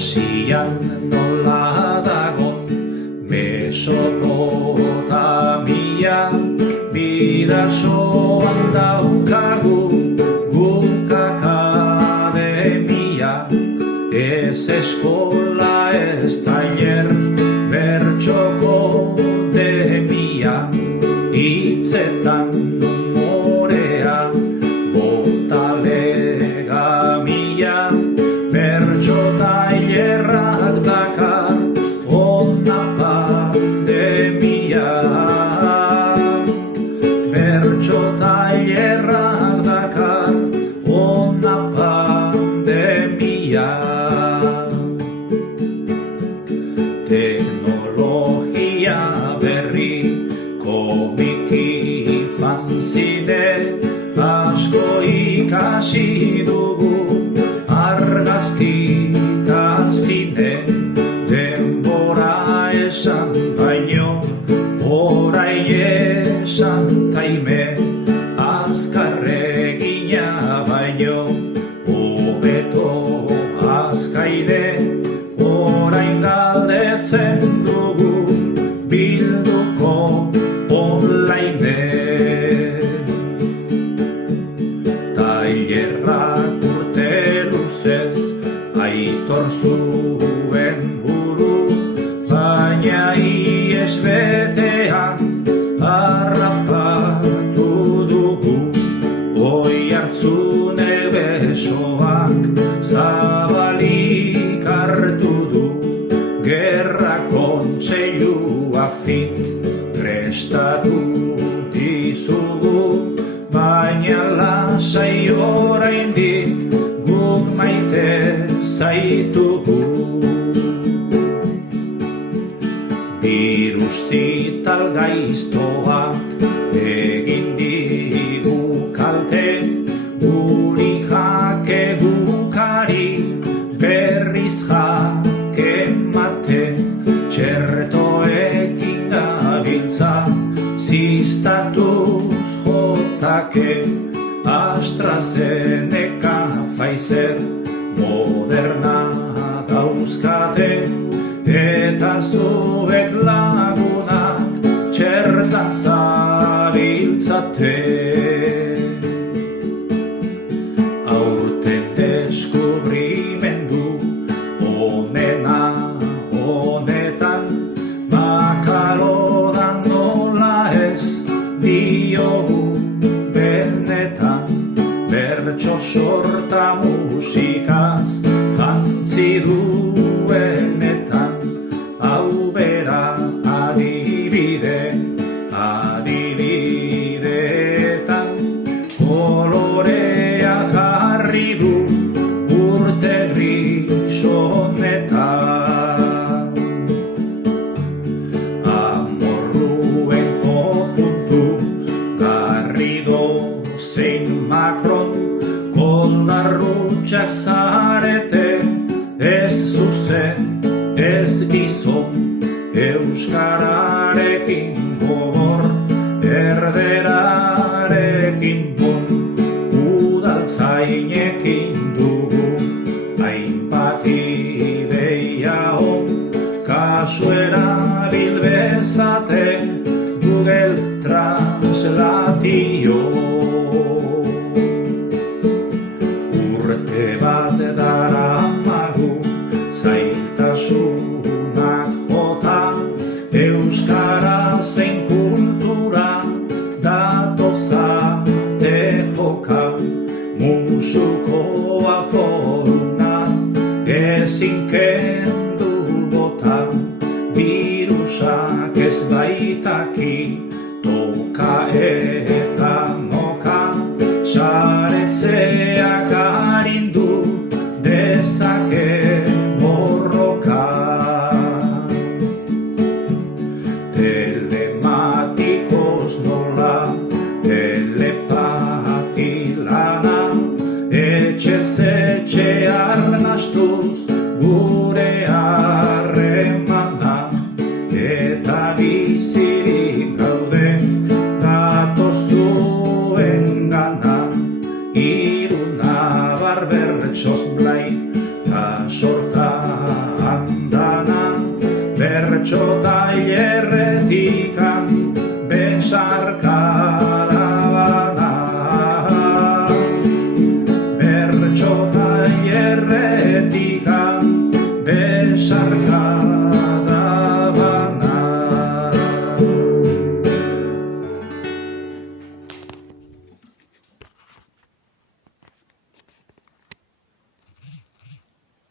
Asian nola dagon Mesopotamia, bidasoan daukagu guk akademia. Ez eskola, ez tailer, bertxoko demia, hitzetan umorea, bota legamia, bertxo tailerrak dakar ona pandemia. Bertxo tailerrak dakar ona pandemia. Teknologia berri, komiki fanzine, asko ikasi dugu, argazki eta zine. Denbora esan baino, orain esan taime, azkarregina baino, hobeto azkaide, orain galdetzen dugu, bilduko online. Tailerrak urte luzez, aitor zuen buru, baina ies betean harrapatu dugu. Oihartzune besoak zabalik hartu du, gerra kontseilua fin prestatu dizugu, baina lasai oraindik guk maite zaitugu. Birus zital gaiztoak egin digu kalte, guri jake gukari berriz jake mate, txertoekin gabiltza ziztatuz jotake, AstraZeneca, Pfizer, Moderna dauzkate, eta zuek lagunak txertan zabiltzate. Aurten deskubrimendu onena honetan, bakalodan nola ez diogu benetan, bertso sorta musikaz jantzi duenetan, hau bera adibideetan, kolorea jarri du urte grisonetan. Amorruen jopuntu, Garrido zein Macron, koldarrutxak zarete, ez zuzen, ez gizon, euskararekin gogor, erderarekin bon, udaltzainekin dugu, hainbat ideia on, kasu erabil bezate, Google Translatio. Urte bat daramagu, zailtasunak jota, euskara zein kultura datozate joka, musuko aforuna ezin kendu bota, virusak ez baitaki toka eta moka, saretzeak arindu dezake borroka. Telematikoz nola, telepatilana, etxez etxe arnastuz gure harremana, eta bizirik gaude datozuen gana, iruna txotan